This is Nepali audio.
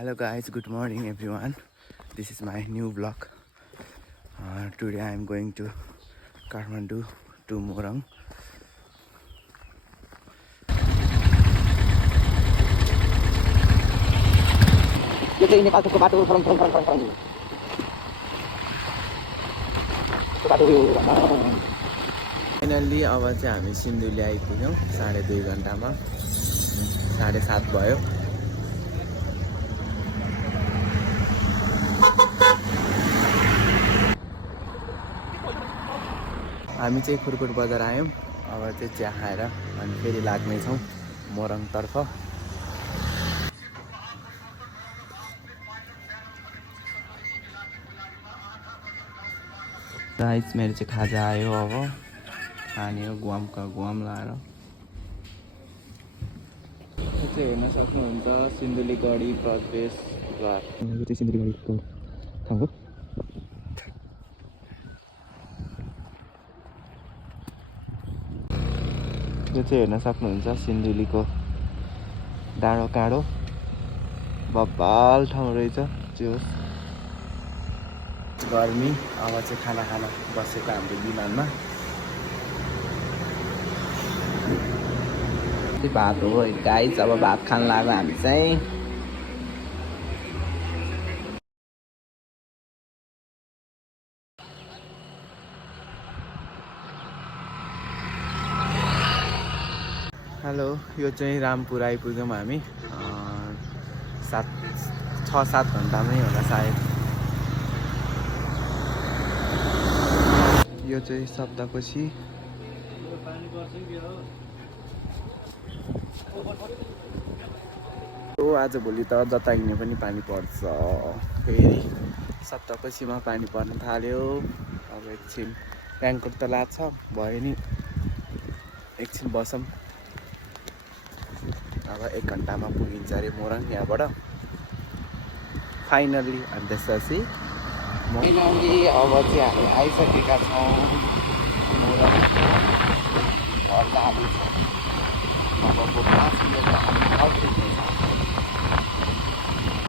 Hello guys, good morning everyone. This is my new vlog. Today I am going to Kathmandu to Morang. यो चाहिँ नेपालको बाटो फरङ फरङ फरङ फरङ बाटो यो फाइनल्ली अब चाहिँ हामी सिन्धुली आइपुग्यौँ 2.5 घन्टामा 7:30 भयो। हामी चाहिँ खुरकोट बजार आयौँ। अब चाहिँ चिया खाएर अनि फेरि लाग्नेछौँ मोरङतर्फ। गाइस मेरो चाहिँ खाजा आयो, अब खाने हो गुवामका गुवाम लाएर। यो चाहिँ हेर्न सक्नुहुन्छ सिन्धुली गढी प्रवेशद्वार। यो चाहिँ सिन्धुली गढीको ठाउँ हो। यो चाहिँ हेर्न सक्नुहुन्छ सिन्धुलीको डाँडो काँडो बब्बाल ठाउँ रहेछ। त्यो गर्मी अब चाहिँ खाना खान बसेको हाम्रो विमानमा। भात हो गाइस, अब भात खान लाग्यो हामी चाहिँ। हेलो, यो चाहिँ रामपुर आइपुग्यौँ हामी। 6-7 घन्टामै होला सायद। यो चाहिँ सप्तकोशी। आजभोलि त जता हिँड्ने पनि पानी पर्छ। फेरि सप्तकोशीमा पानी पर्न थाल्यो। अब एकछिन ट्याङ्कर त लाग्छ, भयो नि एकछिन बसौँ। अब 1 घन्टामा पुगिन्छ अरे मोरङ यहाँबाट फाइनल्ली। अनि त्यसपछि फाइनल्ली अब चाहिँ हामी आइसकेका छौँ मोरङ। अब